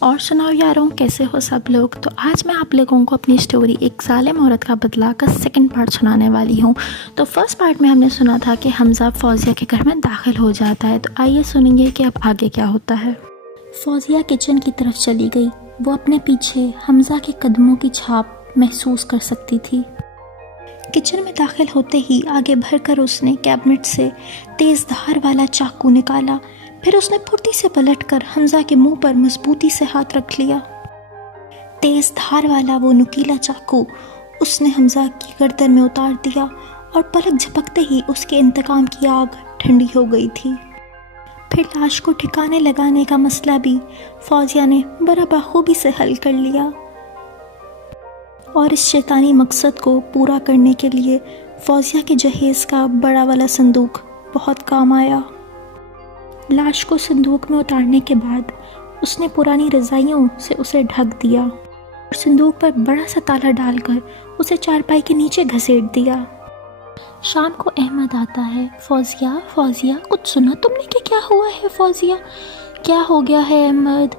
اور سناؤ یاروں، کیسے ہو سب لوگ؟ تو آج میں آپ لوگوں کو اپنی اسٹوری ایک ظالم عورت کا بدلہ کا سیکنڈ پارٹ سنانے والی ہوں۔ تو فرسٹ پارٹ میں ہم نے سنا تھا کہ حمزہ فوزیہ کے گھر میں داخل ہو جاتا ہے، تو آئیے سنیں گے کہ اب آگے کیا ہوتا ہے۔ فوزیہ کچن کی طرف چلی گئی۔ وہ اپنے پیچھے حمزہ کے قدموں کی چھاپ محسوس کر سکتی تھی۔ کچن میں داخل ہوتے ہی آگے بڑھ کر اس نے کیبنٹ سے تیز دھار والا چاقو نکالا، پھر اس نے پھرتی سے پلٹ کر حمزہ کے منہ پر مضبوطی سے ہاتھ رکھ لیا۔ تیز دھار والا وہ نکیلا چاقو اس نے حمزہ کی گردن میں اتار دیا اور پلک جھپکتے ہی اس کے انتقام کی آگ ٹھنڈی ہو گئی تھی۔ پھر لاش کو ٹھکانے لگانے کا مسئلہ بھی فوزیہ نے بڑا بخوبی سے حل کر لیا، اور اس شیطانی مقصد کو پورا کرنے کے لیے فوزیہ کے جہیز کا بڑا والا صندوق بہت کام آیا۔ لاش کو صندوق میں اتارنے کے بعد اس نے پرانی رضائیوں سے اسے ڈھک دیا اور صندوق پر بڑا سا تالا ڈال کر اسے چارپائی کے نیچے گھسیٹ دیا۔ شام کو احمد آتا ہے۔ فوزیہ کچھ سنا تم نے کہ کیا ہوا ہے؟ فوزیہ کیا ہو گیا ہے احمد؟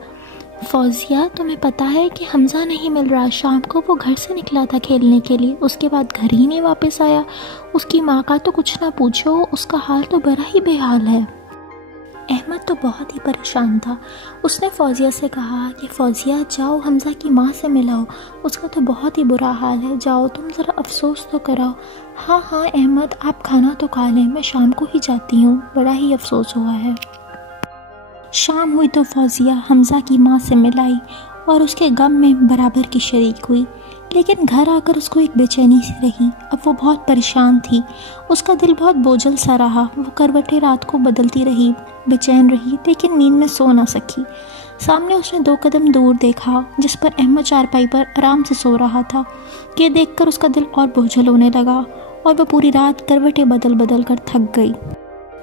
فوزیہ تمہیں پتہ ہے کہ حمزہ نہیں مل رہا، شام کو وہ گھر سے نکلا تھا کھیلنے کے لیے، اس کے بعد گھر ہی نہیں واپس آیا۔ اس کی ماں کا تو کچھ نہ پوچھو، اس کا حال تو بڑا ہی بے حال ہے۔ احمد تو بہت ہی پریشان تھا۔ اس نے فوزیہ سے کہا کہ فوزیہ جاؤ حمزہ کی ماں سے ملاؤ، اس کا تو بہت ہی برا حال ہے، جاؤ تم ذرا افسوس تو کراؤ۔ ہاں احمد آپ کھانا تو کھا لیں، میں شام کو ہی جاتی ہوں، بڑا ہی افسوس ہوا ہے۔ شام ہوئی تو فوزیہ حمزہ کی ماں سے ملائی اور اس کے غم میں برابر کی شریک ہوئی، لیکن گھر آ کر اس کو ایک بے چینی سی رہی۔ اب وہ بہت پریشان تھی، اس کا دل بہت بوجھل سا رہا۔ وہ کروٹیں رات کو بدلتی رہی، بے چین رہی، لیکن نیند میں سو نہ سکی۔ سامنے اس نے 2 قدم دور دیکھا جس پر احمد چارپائی پر آرام سے سو رہا تھا۔ یہ دیکھ کر اس کا دل اور بوجھل ہونے لگا اور وہ پوری رات کروٹیں بدل بدل کر تھک گئی۔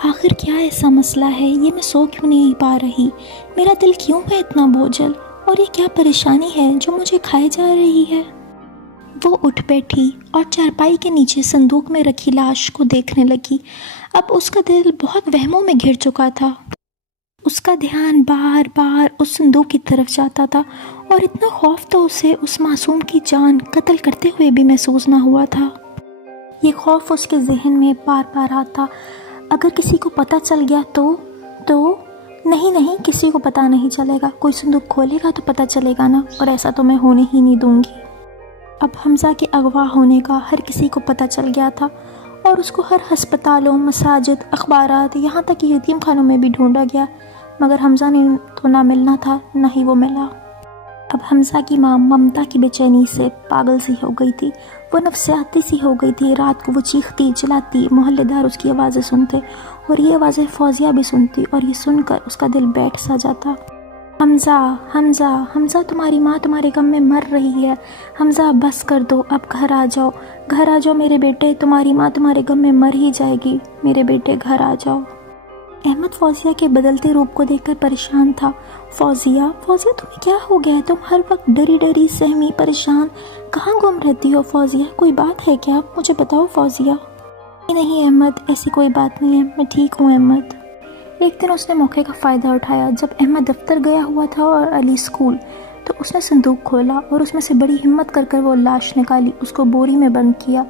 آخر کیا ایسا مسئلہ ہے؟ یہ میں سو کیوں نہیں پا رہی؟ میرا دل کیوں ہے اتنا بوجھل؟ اور یہ کیا پریشانی ہے جو مجھے کھائے جا رہی ہے؟ وہ اٹھ بیٹھی اور چارپائی کے نیچے صندوق میں رکھی لاش کو دیکھنے لگی۔ اب اس کا دل بہت وہموں میں گھر چکا تھا۔ اس کا دھیان بار بار اس صندوق کی طرف جاتا تھا اور اتنا خوف تو اسے اس معصوم کی جان قتل کرتے ہوئے بھی محسوس نہ ہوا تھا۔ یہ خوف اس کے ذہن میں بار بار آتا، اگر کسی کو پتہ چل گیا تو نہیں کسی کو پتہ نہیں چلے گا، کوئی صندوق کھولے گا تو پتہ چلے گا نا، اور ایسا تو میں ہونے ہی نہیں دوں گی۔ اب حمزہ کے اغوا ہونے کا ہر کسی کو پتہ چل گیا تھا اور اس کو ہر ہسپتالوں، مساجد، اخبارات، یہاں تک کہ یتیم خانوں میں بھی ڈھونڈا گیا، مگر حمزہ نے تو نہ ملنا تھا نہ ہی وہ ملا۔ اب حمزہ کی ماں ممتا کی بے چینی سے پاگل سی ہو گئی تھی، وہ نفسیاتی سی ہو گئی تھی۔ رات کو وہ چیختی چلاتی، محلے دار اس کی آوازیں سنتے اور یہ آوازیں فوزیہ بھی سنتی، اور یہ سن کر اس کا دل بیٹھ سا جاتا۔ حمزہ تمہاری ماں تمہارے غم میں مر رہی ہے، حمزہ بس کر دو، اب گھر آ جاؤ میرے بیٹے، تمہاری ماں تمہارے غم میں مر ہی جائے گی، میرے بیٹے گھر آ جاؤ۔ احمد فوزیہ کے بدلتے روپ کو دیکھ کر پریشان تھا۔ فوزیہ تمہیں کیا ہو گیا ہے؟ تم ہر وقت ڈری سہمی پریشان کہاں گم رہتی ہو؟ فوزیہ کوئی بات ہے کیا؟ مجھے بتاؤ فوزیہ۔ نہیں احمد، ایسی کوئی بات نہیں ہے، میں ٹھیک ہوں احمد۔ ایک دن اس نے موقع کا فائدہ اٹھایا، جب احمد دفتر گیا ہوا تھا اور علی اسکول، تو اس نے صندوق کھولا اور اس میں سے بڑی ہمت کر وہ لاش نکالی، اس کو بوری میں بند کیا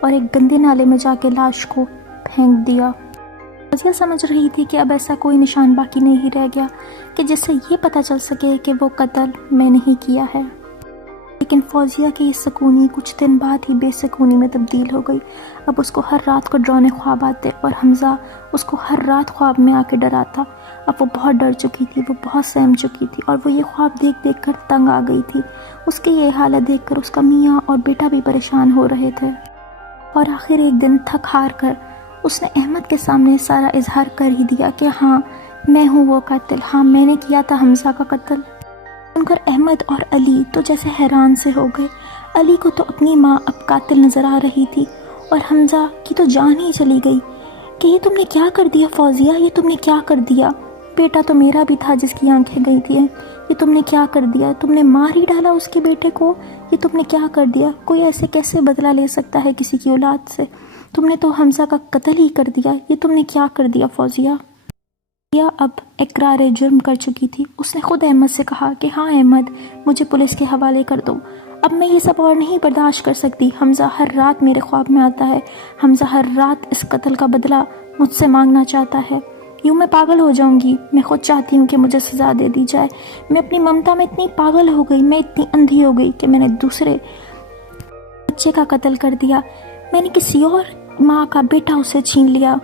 اور ایک گندے نالے میں جا کے لاش کو پھینک دیا۔ فوزیہ سمجھ رہی تھی کہ اب ایسا کوئی نشان باقی نہیں رہ گیا کہ جس سے یہ پتہ چل سکے کہ وہ قتل میں نہیں کیا ہے، لیکن فوزیہ کی یہ سکونی کچھ دن بعد ہی بے سکونی میں تبدیل ہو گئی۔ اب اس کو ہر رات کو ڈرانے خواب آتے اور حمزہ اس کو ہر رات خواب میں آ کے ڈراتا۔ اب وہ بہت ڈر چکی تھی، وہ بہت سہم چکی تھی، اور وہ یہ خواب دیکھ کر تنگ آ گئی تھی۔ اس کی یہ حالت دیکھ کر اس کا میاں اور بیٹا بھی پریشان ہو رہے تھے، اور آخر ایک دن تھک ہار کر اس نے احمد کے سامنے سارا اظہار کر ہی دیا کہ ہاں میں ہوں وہ قاتل، ہاں میں نے کیا تھا حمزہ کا قتل۔ سن کر احمد اور علی تو جیسے حیران سے ہو گئے۔ علی کو تو اپنی ماں اب قاتل نظر آ رہی تھی اور حمزہ کی تو جان ہی چلی گئی کہ یہ تم نے کیا کر دیا فوزیہ، یہ تم نے کیا کر دیا؟ بیٹا تو میرا بھی تھا جس کی آنکھیں گئی تھیں، یہ تم نے کیا کر دیا؟ تم نے مار ہی ڈالا اس کے بیٹے کو، یہ تم نے کیا کر دیا؟ کوئی ایسے کیسے بدلہ لے سکتا ہے کسی کی اولاد سے؟ تم نے تو حمزہ کا قتل ہی کر دیا، یہ تم نے کیا کر دیا فوزیہ؟ یا اب اقرار جرم کر چکی تھی۔ اس نے خود احمد سے کہا کہ ہاں احمد، مجھے پولیس کے حوالے کر دو، اب میں یہ سب اور نہیں برداشت کر سکتی۔ حمزہ ہر رات میرے خواب میں آتا ہے، حمزہ ہر رات اس قتل کا بدلہ مجھ سے مانگنا چاہتا ہے۔ یوں میں پاگل ہو جاؤں گی۔ میں خود چاہتی ہوں کہ مجھے سزا دے دی جائے۔ میں اپنی ممتا میں اتنی پاگل ہو گئی، میں اتنی اندھی ہو گئی کہ میں نے دوسرے بچے کا قتل کر دیا۔ میں نے کسی اور ماں کا بیٹا اسے چھین لیا۔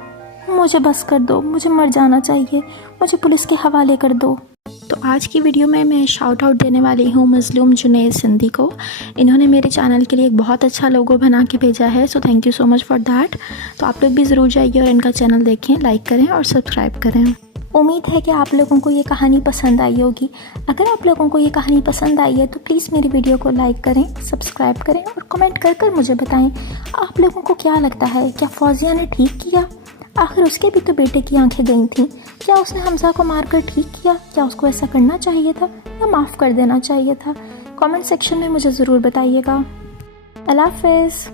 مجھے بس کر دو، مجھے مر جانا چاہیے، مجھے پولیس کے حوالے کر دو۔ تو آج کی ویڈیو میں شاؤٹ آؤٹ دینے والی ہوں مظلوم جنید سندھی کو۔ انہوں نے میرے چینل کے لیے ایک بہت اچھا لوگو بنا کے بھیجا ہے، so thank you so much for that. تو آپ لوگ بھی ضرور جائیے اور ان کا چینل دیکھیں، لائک کریں اور سبسکرائب کریں۔ امید ہے کہ آپ لوگوں کو یہ کہانی پسند آئی ہوگی۔ اگر آپ لوگوں کو یہ کہانی پسند آئی ہے تو پلیز میری ویڈیو کو لائک کریں، سبسکرائب کریں اور کمنٹ کر مجھے بتائیں آپ لوگوں کو کیا لگتا ہے، کیا فوزیہ نے ٹھیک کیا؟ آخر اس کے بھی تو بیٹے کی آنکھیں گئی تھیں۔ کیا اس نے حمزہ کو مار کر ٹھیک کیا؟ کیا اس کو ایسا کرنا چاہیے تھا یا معاف کر دینا چاہیے تھا؟ کامنٹ سیکشن میں مجھے ضرور بتائیے گا۔ اللہ حافظ۔